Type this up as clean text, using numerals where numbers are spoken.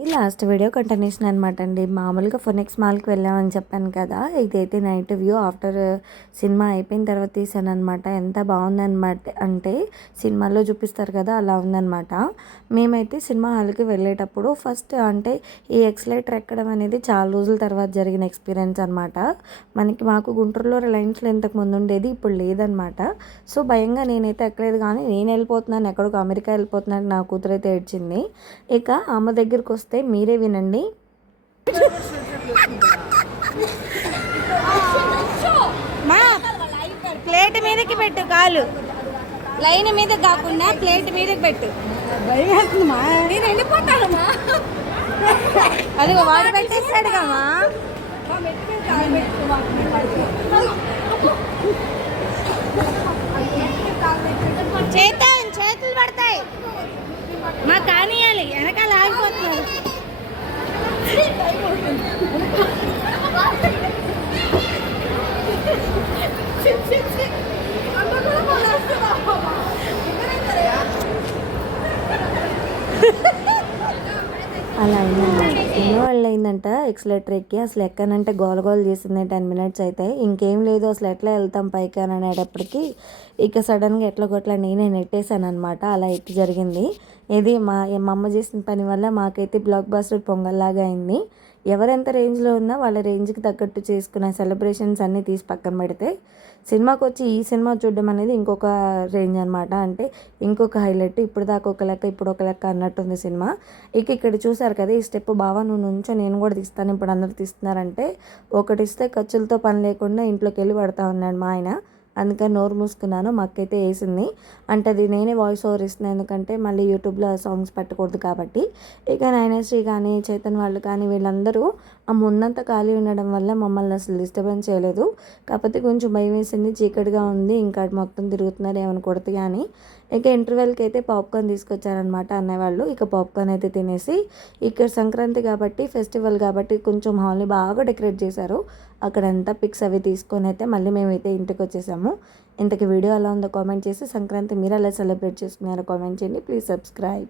ఈ last video continuation అనమాట అండి. మామూలుగా ఫోనెక్స్ మాల్కి వెళ్ళామని చెప్పాను కదా, ఇదైతే నైట్ వ్యూ ఆఫ్టర్ సినిమా అయిపోయిన తర్వాత తీసాను అనమాట. ఎంత బాగుందనమాట అంటే సినిమాలో చూపిస్తారు కదా అలా ఉందనమాట. మేమైతే సినిమా హాల్కి వెళ్ళేటప్పుడు ఫస్ట్ అంటే ఈ ఎక్సలేటర్ ఎక్కడం అనేది చాలా రోజుల తర్వాత జరిగిన ఎక్స్పీరియన్స్ అనమాట. మాకు గుంటూరులో రిలయన్స్లో ఇంతకు ముందు ఉండేది, ఇప్పుడు లేదనమాట. సో భయంగా నేనైతే ఎక్కలేదు, కానీ నేను వెళ్ళిపోతున్నాను ఎక్కడికో అమెరికా వెళ్ళిపోతున్నాను నా కూతురు అయితే ఏడ్చింది. ఇక అమ్మ దగ్గరికి వస్తే మీరే వినండి. ప్లేట్ మీదకి పెట్టు, కాలు లైన్ మీద కాకుండా ప్లేట్ మీదకి పెట్టు. భయం వేస్తుందమ్మా, నేను వెళ్ళిపోతానమ్మా. అది వాడు పెట్టేస్తాడు కమ్మా. చేతులు పడతాయి మా, కానియాలి వెనకాల ఆగిపోతున్నారు. అలా అయిందన్నమాట. ఎన్నో వాళ్ళు అయిందంట ఎక్సలేటర్ ఎక్కి. అసలు ఎక్కనంటే గోల చేసింది 10 మినిట్స్ అయితే. ఇంకేం లేదు అసలు ఎట్లా వెళ్తాం పైకి అని అనేటప్పటికి ఇక సడన్గా ఎట్లా కొట్లా నేనే నెట్టేశాను అనమాట. అలా ఎక్కి జరిగింది. ఇది మా అమ్మ చేసిన పని వల్ల మాకైతే బ్లాక్ బాస్టర్ పొంగల్లాగా అయింది. ఎవరెంత రేంజ్లో ఉన్నా వాళ్ళ రేంజ్కి తగ్గట్టు చేసుకునే సెలబ్రేషన్స్ అన్నీ తీసి పక్కన పెడితే సినిమాకి వచ్చి ఈ సినిమా చూడడం అనేది ఇంకొక రేంజ్ అనమాట. అంటే ఇంకొక హైలైట్. ఇప్పుడు దాకా ఒక లెక్క ఇప్పుడు ఒక లెక్క అన్నట్టుంది సినిమా. ఇక ఇక్కడ చూసారు కదా ఈ స్టెప్, బావా నువ్వు నుంచో నేను కూడా తీస్తాను ఇప్పుడు అందరూ తీస్తున్నారంటే ఒకటి ఇస్తే ఖర్చులతో పని లేకుండా ఇంట్లోకి వెళ్ళి పడతా ఉన్నాడు మా ఆయన. అందుకని నోరు మూసుకున్నాను. మా అక్క అయితే వేసింది. అంటే అది నేనే వాయిస్ ఓవర్ ఇస్తున్నాను, ఎందుకంటే మళ్ళీ యూట్యూబ్లో సాంగ్స్ పెట్టకూడదు కాబట్టి. ఇక నయనశ్రీ కానీ చైతన్ వాళ్ళు కానీ వీళ్ళందరూ ఆ ముందంతా ఖాళీ ఉండడం వల్ల మమ్మల్ని అసలు డిస్టర్బెన్స్ చేయలేదు. కాకపోతే కొంచెం భయం వేసింది, చీకటిగా ఉంది, ఇంకా మొత్తం తిరుగుతున్నారు ఏమైనా కొడితే కానీ. ఇక ఇంటర్వెల్కి అయితే పాప్కార్న్ తీసుకొచ్చారనమాట అన్నయ్య వాళ్ళు. ఇక పాప్కార్న్ అయితే తినేసి ఇక్కడ సంక్రాంతి కాబట్టి ఫెస్టివల్ కాబట్టి కొంచెం హాల్ని బాగా డెకరేట్ చేశారు. అక్కడంతా పిక్స్ అవి తీసుకొని అయితే మళ్ళీ మేమైతే ఇంటికి వచ్చేసాము. ఇంతకీ వీడియో ఎలా ఉందో కామెంట్ చేసి సంక్రాంతి మీరు ఎలా సెలబ్రేట్ చేసుకున్నారో కామెంట్ చేయండి. Please subscribe.